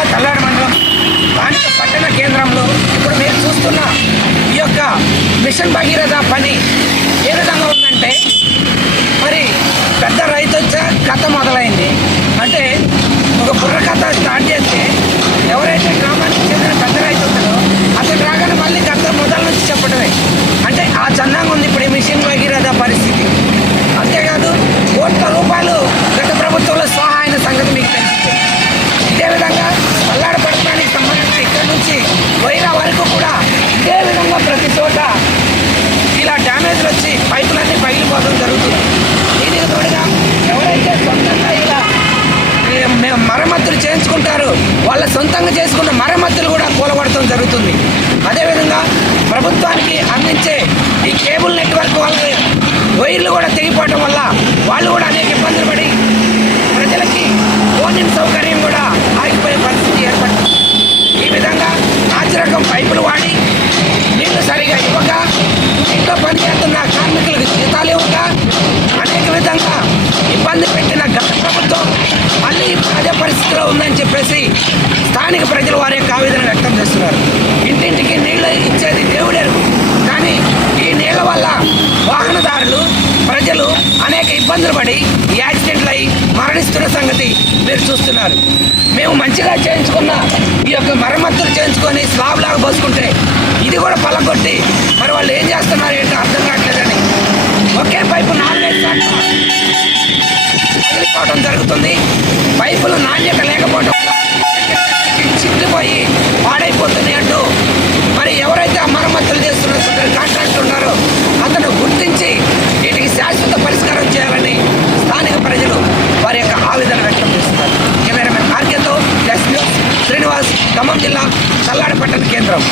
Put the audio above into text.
జిల్లా తల్లాడు మండలం స్థానిక పట్టణ కేంద్రంలో ఇప్పుడు మీరు చూస్తున్న ఈ యొక్క మిషన్ భగీరథ పని ఏ విధంగా ఉందంటే మరి పెద్ద రైతు వచ్చా కథ మొదలైంది. అంటే ఒక బుర్ర కథ స్టార్ట్ చేస్తే ఎవరైతే గ్రామానికి చెందిన పెద్ద రైతు ఉంటాడో అతను రాగానే మళ్ళీ కథ మొదల నుంచి చెప్పడమే. అంటే ఆ చందంగా చేయించుకుంటారు. వాళ్ళ సొంతంగా చేసుకున్న మరమ్మతులు కూడా కూలబడటం జరుగుతుంది. అదేవిధంగా ప్రభుత్వానికి అందించే ఈ కేబుల్ నెట్వర్క్ వాళ్ళ వైర్లు కూడా తెగిపోవడం వల్ల వాళ్ళు కూడా అనేక ఇబ్బందులు పడి ప్రజలకి ఫోన్ సౌకర్యం కూడా ఆగిపోయే పరిస్థితి ఏర్పడుతుంది. ఈ విధంగా ఆచరకం పైపులు ఉందని చెప్పేసి స్థానిక ప్రజలు వారి యొక్క ఆవేదన వ్యక్తం చేస్తున్నారు. ఇంటింటికి నీళ్ళు ఇచ్చేది దేవుడే. కానీ ఈ నీళ్ళ వల్ల వాహనదారులు ప్రజలు అనేక ఇబ్బందులు పడి యాక్సిడెంట్లు అయి మరణిస్తున్న సంగతి మీరు చూస్తున్నారు. మేము మంచిగా చేయించుకున్న ఈ యొక్క మరమ్మతులు చేయించుకొని స్లాబ్ లాగా పోసుకుంటే ఇది కూడా పలకొట్టి మరి వాళ్ళు ఏం చేస్తున్నారు ఏంటో అర్థం కావట్లేదని ఒకే పైపు నాలుగైదు సార్లు పగిలిపోవడం జరుగుతుంది. ఖమ్మం జిల్లా చల్లాడ కేంద్రం.